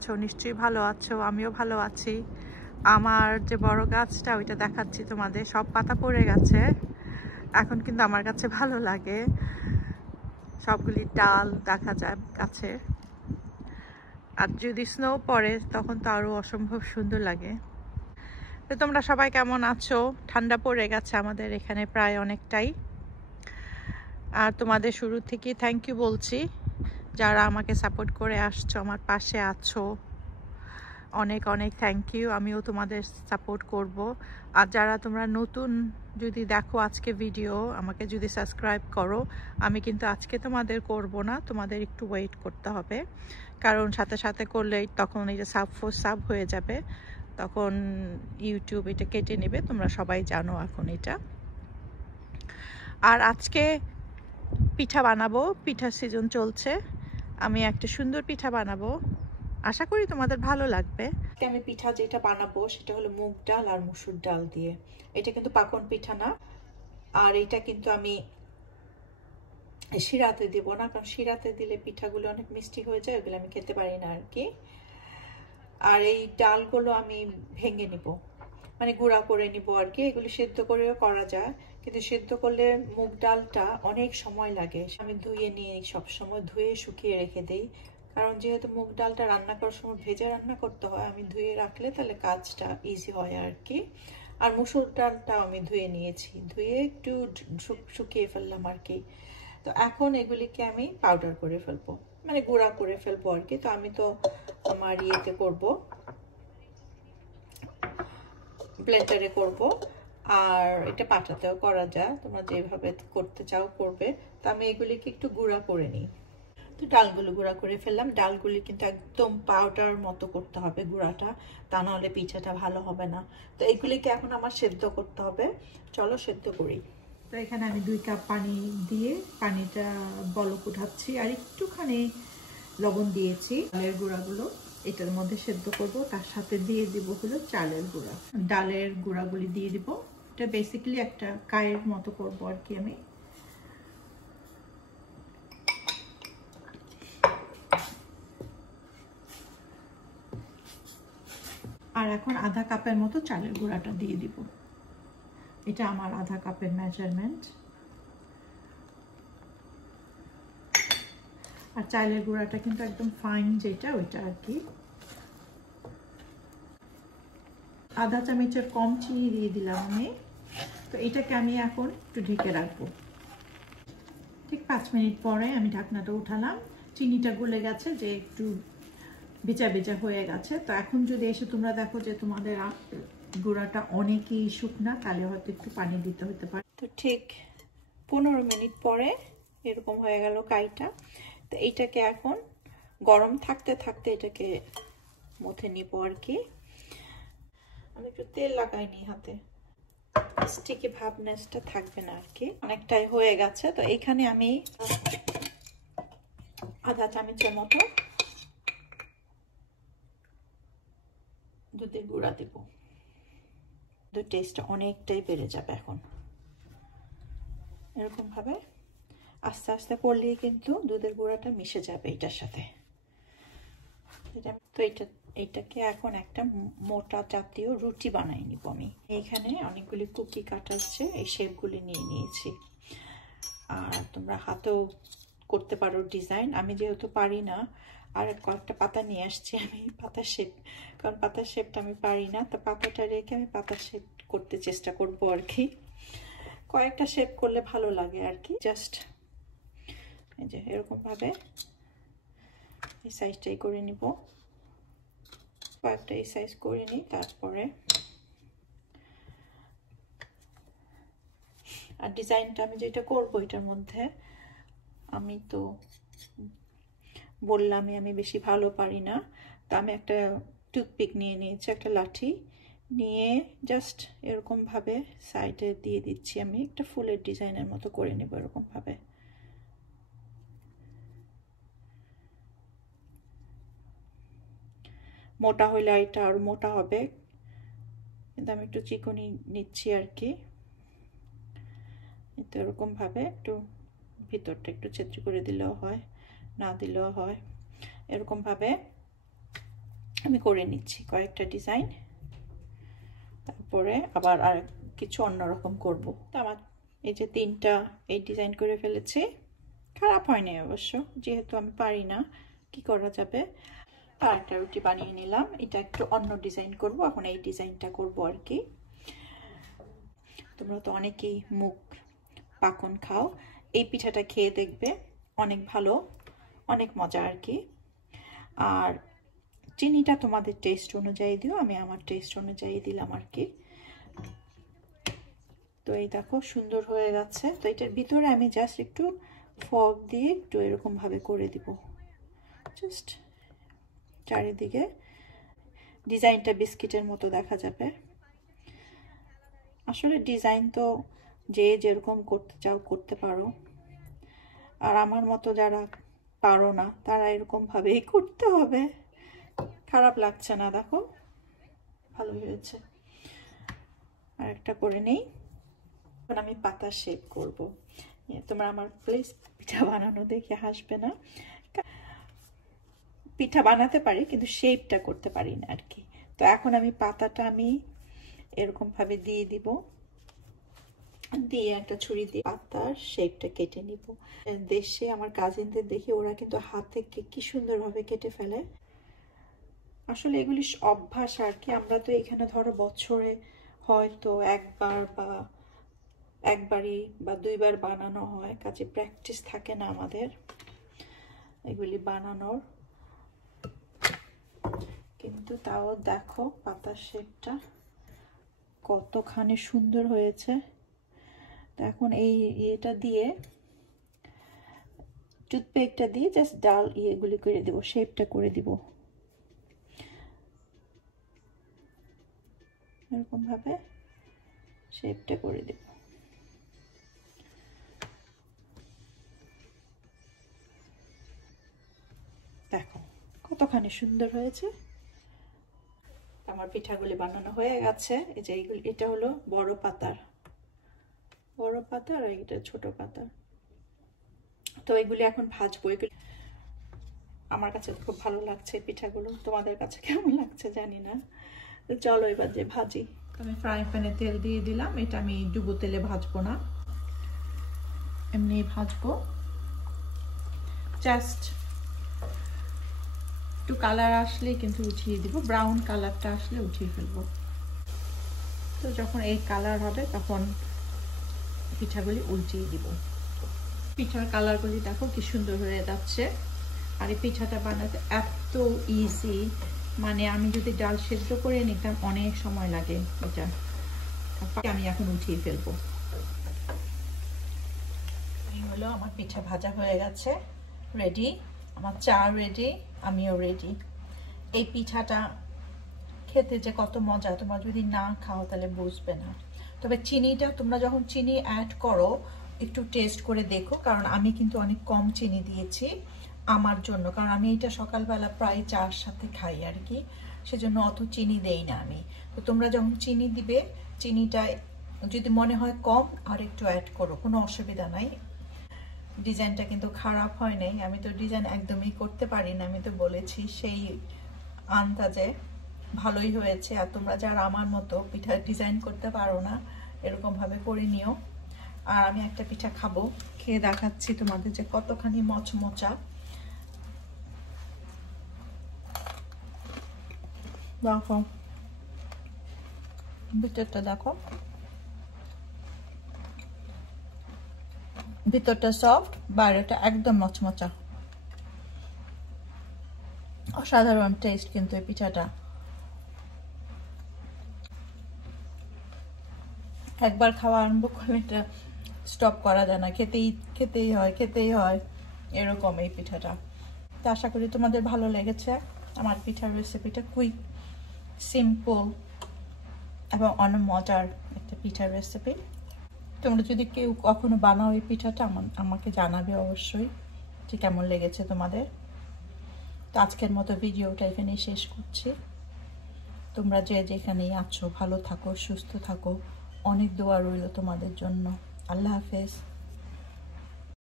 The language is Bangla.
আছো? নিশ্চয়ই ভালো আছো, আমিও ভালো আছি। আমার যে বড় গাছটা ওইটা দেখাচ্ছি তোমাদের, সব পাতা পড়ে গেছে। এখন কিন্তু আমার কাছে ভালো লাগে, সবগুলি ডাল দেখা যায় গাছে। আর যদি স্নো পড়ে তখন তো আরো অসম্ভব সুন্দর লাগে। তো তোমরা সবাই কেমন আছো? ঠান্ডা পড়ে গেছে আমাদের এখানে প্রায় অনেকটাই। আর তোমাদের শুরু থেকেই থ্যাংক ইউ বলছি, যারা আমাকে সাপোর্ট করে আসছো, আমার পাশে আছো, অনেক অনেক থ্যাংক ইউ। আমিও তোমাদের সাপোর্ট করব। আর যারা তোমরা নতুন যদি দেখো আজকে ভিডিও, আমাকে যদি সাবস্ক্রাইব করো, আমি কিন্তু আজকে তোমাদের করব না, তোমাদের একটু ওয়েট করতে হবে, কারণ সাথে সাথে করলেই তখন এই যে সাব হয়ে যাবে, তখন ইউটিউব এটা কেটে নেবে, তোমরা সবাই জানো এখন এটা। আর আজকে পিঠা বানাবো, পিঠার সিজন চলছে। আমি একটা সুন্দর পিঠা বানাবো, আশা করি তোমাদের ভালো লাগবে। আমি পিঠা যেটা বানাবো সেটা হলো মুগ ডাল আর মসুর ডাল দিয়ে। এটা কিন্তু পাকন পিঠা না, আর এটা কিন্তু আমি শিরাতে দিব না, কারণ শিরাতে দিলে পিঠাগুলো অনেক মিষ্টি হয়ে যায়, ওগুলো আমি খেতে পারি না আর কি। আর এই ডালগুলো আমি ভেঙে নিব, মানে গুঁড়া করে নিব আর কি। এগুলো সেদ্ধ করেও করা যায়, কিন্তু সেদ্ধ করলে মুগ ডালটা অনেক সময় লাগে। আমি ধুয়ে নিয়ে সবসময় ধুয়ে শুকিয়ে রেখে দিই, কারণ যেহেতু মুগ ডালটা রান্না করার সময় ভেজে রান্না করতে হয়, আমি ধুয়ে রাখলে তাহলে কাজটা ইজি হয় আর কি। আর মসুর ডালটাও আমি ধুয়ে নিয়েছি, ধুয়ে একটু শুকিয়ে ফেললাম আর কি। তো এখন এগুলিকে আমি পাউডার করে ফেলবো, মানে গুঁড়া করে ফেলবো আর কি। তো আমি তো আমার ইয়েতে করবো, ব্লেন্ডারে করব, আর এটা পাটাতেও করা যায়, তোমরা যেভাবে করতে চাও করবে। তো আমি এগুলিকে একটু গুঁড়া করে নিই। তো ডালগুলো গুঁড়া করে ফেললাম। ডালগুলি কিন্তু একদম পাউডার মতো করতে হবে গুঁড়াটা, তা নাহলে পিঠাটা ভালো হবে না। তো এগুলিকে এখন আমার সেদ্ধ করতে হবে, চলো সেদ্ধ করি। তো এখানে আমি 2 কাপ পানি দিয়ে পানিটা বলক উঠাচ্ছি, আর একটুখানি লবণ দিয়েছি। ডালের গুঁড়াগুলো এটার মধ্যে সেদ্ধ করব, তার সাথে দিয়ে দিব হলো চালের গুঁড়া। ডালের গুঁড়াগুলি দিয়ে দিব, এটা বেসিক্যালি একটা কায়ের মতো করব আর কি আমি। আর এখন আধা কাপের মতো চালের গুঁড়াটা দিয়ে দিব, এটা আমার আধা কাপের মেজারমেন্ট। আর চালের গুঁড়াটা কিন্তু একদম ফাইন যেটা, ওইটা আর কি। আধা চামচের কম চিনি দিয়ে দিলাম আমি। তো এটাকে আমি এখন একটু ঢেকে রাখবো। ঠিক 5 মিনিট পরে আমি ঢাকনাটা উঠালাম, চিনিটা গলে গেছে, যে একটু বেচা বেচা হয়ে গেছে। তো এখন যদি এসে তোমরা দেখো যে তোমাদের গুঁড়াটা অনেকই শুকনা, তাহলে হয়তো একটু পানি দিতে হতে পারে। তো ঠিক 15 মিনিট পরে এরকম হয়ে গেল কাইটা। তো এইটাকে এখন গরম থাকতে থাকতে এটাকে মথে নিব আর কি। আমি একটু তেল লাগাই নি হাতে, স্টিকি ভাবনেসটা থাকবে না আর কি। অনেকটাই হয়ে গেছে। তো এখানে আমি আধা চামচের মতো দুধের গুঁড়া দেব, দুধের টেস্টটা অনেকটাই বেড়ে যাবে এখন। এরকম ভাবে আস্তে আস্তে করলেই কিন্তু দুধের গুঁড়াটা মিশে যাবে এটার সাথে। তো এইটাকে এখন একটা মোটা জাতীয় রুটি বানাই নিব আমি। এইখানে অনেকগুলি কুকি কাটা আছে, এই শেপগুলি নিয়ে নিয়েছি। আর তোমরা হাতেও করতে পারো ডিজাইন, আমি যেহেতু পারি না, আর কয়েকটা পাতা নিয়ে আসছি আমি পাতার শেপ, কারণ পাতার শেপটা আমি পারি না। তো পাতাটা রেখে আমি পাতার শেপ করতে চেষ্টা করবো আর কি। কয়েকটা শেপ করলে ভালো লাগে আর কি। জাস্ট এই যে এরকম ভাবে এই সাইজটাই করে নিব, কয়েকটা এই সাইজ করে নিই। তারপরে আর ডিজাইনটা আমি যেটা করবো এটার মধ্যে, আমি তো বললামই আমি বেশি ভালো পারি না। তো আমি একটা টুথপিক নিয়ে নিয়েছি, একটা লাঠি নিয়ে জাস্ট এরকম ভাবে সাইডে দিয়ে দিচ্ছি। আমি একটা ফুলের ডিজাইনের মতো করে নেব এরকম ভাবে। মোটা হইলে এটা আরো মোটা হবে, কিন্তু আমি একটু চিকনি নিচ্ছি আর কি। তো এরকম ভাবে একটু ভিতরটা একটু ছেত্রি করে দিলেও হয়, না দিলেও হয়। এরকম ভাবে আমি করে নিচ্ছি কয়েকটা ডিজাইন, তারপরে আবার আর কিছু অন্যরকম করব। আমার এই যে 3টা এই ডিজাইন করে ফেলেছি, খারাপ হয়নি অবশ্য, যেহেতু আমি পারি না কি করা যাবে। আর একটা রুটি বানিয়ে নিলাম, এটা একটু অন্য ডিজাইন করব, এখন এই ডিজাইনটা করব আর কি। তোমরা তো অনেকেই মুগ পাকন খাও, এই পিঠাটা খেয়ে দেখবে, অনেক ভালো, অনেক মজা আর কি। আর চিনিটা তোমাদের টেস্ট অনুযায়ী দিও, আমি আমার টেস্ট অনুযায়ী দিলাম আর কি। তো এই দেখো সুন্দর হয়ে যাচ্ছে। তো এটার ভিতরে আমি জাস্ট একটু ফর্ক দিয়ে একটু এরকম ভাবে করে দিব, জাস্ট চারিদিকে। ডিজাইনটা বিস্কিটের মতো দেখা যাবে। আসলে ডিজাইন তো যে যেরকম করতে চাও করতে পারো, আর আমার মতো যারা পারো না তারা এরকম ভাবেই করতে হবে। খারাপ লাগছে না, দেখো ভালো হয়েছে। আর একটা করে নেই, এখন আমি পাতা শেপ করব। তোমরা আমার প্লিজ পিঠা বানানো দেখে হাসবে না, পিঠা বানাতে পারি কিন্তু শেপটা করতে পারি না আর কি। তো এখন আমি পাতাটা আমি এরকম ভাবে দিয়ে দিব, দিয়ে একটা ছুরি দিয়ে পাতার শেপটা কেটে নিব। দেশে আমার কাজিনদের দেখি ওরা কিন্তু হাতে কি সুন্দরভাবে কেটে ফেলে। আসলে এগুলি অভ্যাস আর কি। আমরা তো এখানে ধরো বছরে হয়তো একবারই বা 2বার বানানো হয়, কাজে প্র্যাকটিস থাকে না আমাদের এগুলি বানানোর। কিন্তু তাও দেখো পাতার শেপটা কতখানি সুন্দর হয়েছে। তো এখন এই ইয়েটা দিয়ে, টুথপিকটা দিয়ে জাস্ট ডাল ইয়েগুলি করে দিব, শেপটা করে দিব এরকম ভাবে, শেপটা করে দিব। দেখো কতখানি সুন্দর হয়েছে। আমার পিঠাগুলি বানানো হয়ে গেছে। এই যে এইগুলি, এটা হলো বড় পাতার আর এটা ছোট পাতার। তো এগুলি এখন ভাজবো। এগুলি আমার কাছে খুব ভালো লাগছে পিঠাগুলো, তোমাদের কাছে কেমন লাগছে জানি না। তো চলো এবার যে ভাজি। আমি ফ্রাই প্যানে তেল দিয়ে দিলাম, এটা আমি ডুবো তেলে ভাজবো না, এমনি ভাজবো। জাস্ট একটু কালার আসলে কিন্তু উঠিয়ে দিব, ব্রাউন কালারটা আসলে উঠিয়ে ফেলবো। তো যখন এই কালার হবে তখন পিঠাগুলি উল্টিয়ে দিব। পিঠার কালারগুলি দেখো কি সুন্দর হয়ে যাচ্ছে। আর এই পিঠাটা বানাতে এত ইজি, মানে আমি যদি ডাল সেদ্ধ করে নিতাম অনেক সময় লাগে এটা। আমি এখন উঠিয়ে ফেলবো। এই হলো আমার পিঠা ভাজা হয়ে গেছে, রেডি। আমার চা রেডি, আমিও রেডি। এই পিঠাটা খেতে যে কত মজা, তোমরা যদি না খাও তাহলে বুঝবে না। তবে চিনিটা তোমরা যখন চিনি অ্যাড করো একটু টেস্ট করে দেখো, কারণ আমি কিন্তু অনেক কম চিনি দিয়েছি আমার জন্য, কারণ আমি এটা সকালবেলা প্রায় চার সাথে খাই আর কি, সেজন্য অত চিনি দেই না আমি। তো তোমরা যখন চিনি দিবে, চিনিটা যদি মনে হয় কম আর একটু অ্যাড করো, কোনো অসুবিধা নাই। ডিজাইনটা কিন্তু খারাপ হয় নাই, আমি তো ডিজাইন একদমই করতে পারি না, আমি তো বলেছি সেই আন্দাজে ভালোই হয়েছে। আর তোমরা যারা আমার মতো পিঠার ডিজাইন করতে পারো না, এরকম ভাবে করে নিও। আর আমি একটা পিঠা খাবো, খেয়ে দেখাচ্ছি তোমাদের যে কতখানি মচমচা। দেখো ভিতরটা, দেখো ভিতরটা সফট, বাইরেটা একদম মচমচা। অসাধারণ টেস্ট কিন্তু এই পিঠাটা। একবার খাওয়া আরম্ভ করলে এটা স্টপ করা যায় না, খেতেই হয় এরকম এই পিঠাটা। তো আশা করি তোমাদের ভালো লেগেছে আমার পিঠার রেসিপিটা। কুইক, সিম্পল এবং অনেক মজার একটা পিঠার রেসিপি। তোমরা যদি কেউ কখনো বানাও এই পিঠাটা আমাকে জানাবে অবশ্যই যে কেমন লেগেছে তোমাদের। তো আজকের মতো ভিডিওটা এখানেই শেষ করছি। তোমরা যে যেখানেই আছো ভালো থাকো, সুস্থ থাকো, অনেক দোয়া রইল তোমাদের জন্য। আল্লাহ হাফেজ।